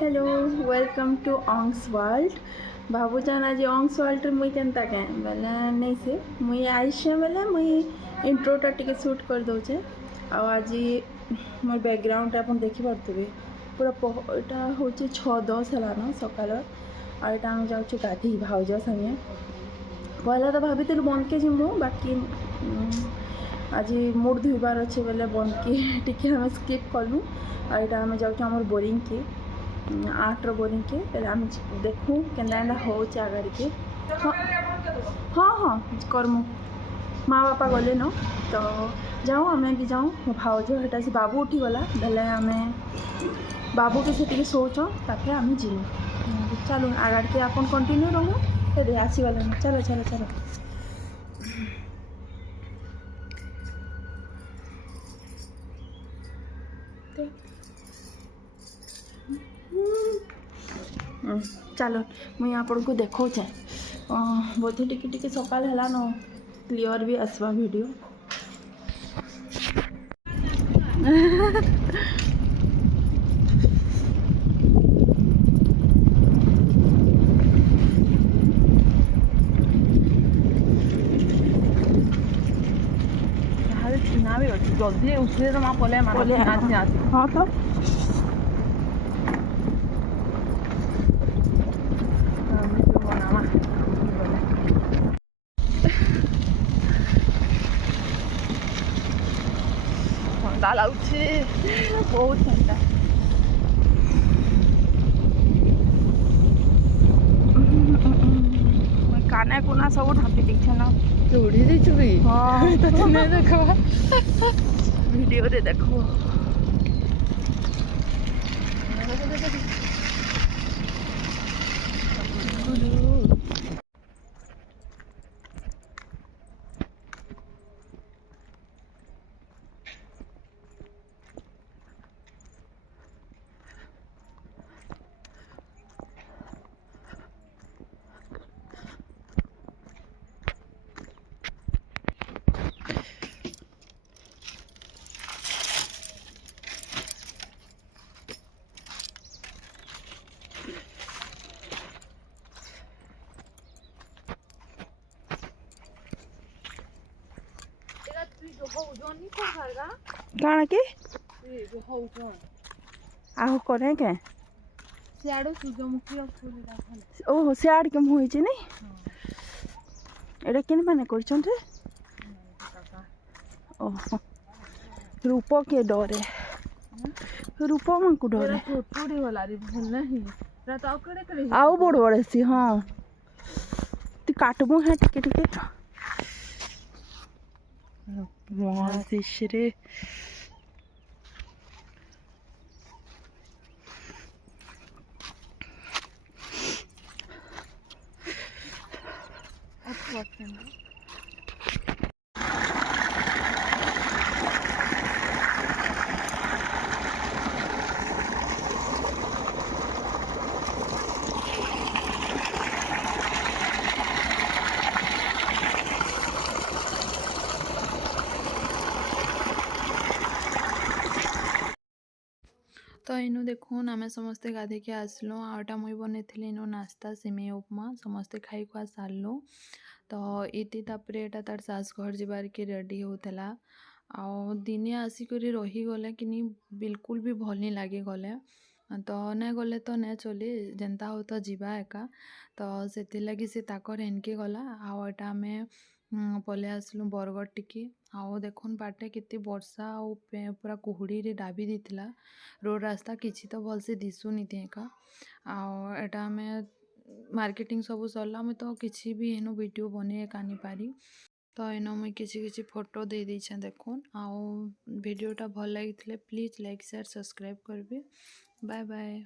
Hello welcome to Ong's world. भावुजान आज Ong's world मुई केनता के बेले नहीं से मुई आइसे बेले मुई इंट्रोटा टिके शूट कर दोचे। आज मोर बैकग्राउंड अपन देखि पारथुबे पूरा एटा होचे 6:10 हेलान सकाल और एटा हम जाउछु गाधी भाउज संगे। पहला तो भाभी बंद के जिमु बाकी आज मुड धुबार अच्छे बेले बंद के टिके हम स्किप कलु और एटा हम जाउछु हमर बोरिंग के 8 बोरिंग के पहले हम देखूँ केन्दा हो आगे के। हाँ हाँ करमु माँ बापा गले न तो जाऊँ आम भी जाऊँ मो भाउज हटा से बाबू उठी गला बेले आम बाबू के से शोचन तापर आम जीमु। चलो आगे के आप कंटिन्यू रहूँ आसीगला चलो चलो चलो। चलो मुझे आपण को देखौचे बोधे टिके सकाल है न क्लियर भी आसवा वीडियो। जल्दी उठे तो माँ पले हाँ तो ठंडा लाଗୁଛି बहुत ठंडा। काना कुना सब ढापी देखे न जोड़ी देछु भी। हाँ तो नहीं देखो वीडियो रे देखो। काना के आहो करे के सियाड़ो सूरजमुखी फूल ओहो सियाड़ के मुई जे नहीं एटा केन माने करछन रे ओहो रूप के डरे रूप मन को डरे छोटी वाला रे भूल नहीं रात आउ कड़े करे आउ बड़ बड़ सी। हाँ तू काटबो है टिके महाशिश रे तो इनु देखुन आम समस्ते गाधे के आसलु आटा मुई बने इनु नास्ता सिमेई उपमा समस्ते खाई खुआ सारलु। तो इति तापर एटा तार सास घर जबार के रेडी होतला आउ दिने आसिक रही गले कि बिल्कुल भी भल नहीं लगे गले तो नहीं गले तो नहीं चले जेनता हो तो जीवा एका। तो से लगी से ताकर एनके गला आउ एटा आमे पले आसलु बरगढ़ टिके आउ देखुन बाटे केते वर्षा आउ पूरा कुहुड़ी रे डाबी देथिला रोड रास्ता किछि तो भल से दिसुनी एका। आउ एटा आमे मार्केटिंग सब सरला मुई तो किछि भी एनो वीडियो बने कानी पारी तो एनो मुई किछि फोटो दे देछे देखुन। आउ वीडियोटा भल लागिथिले प्लीज लाइक शेयर सब्सक्राइब करबे। Bye bye.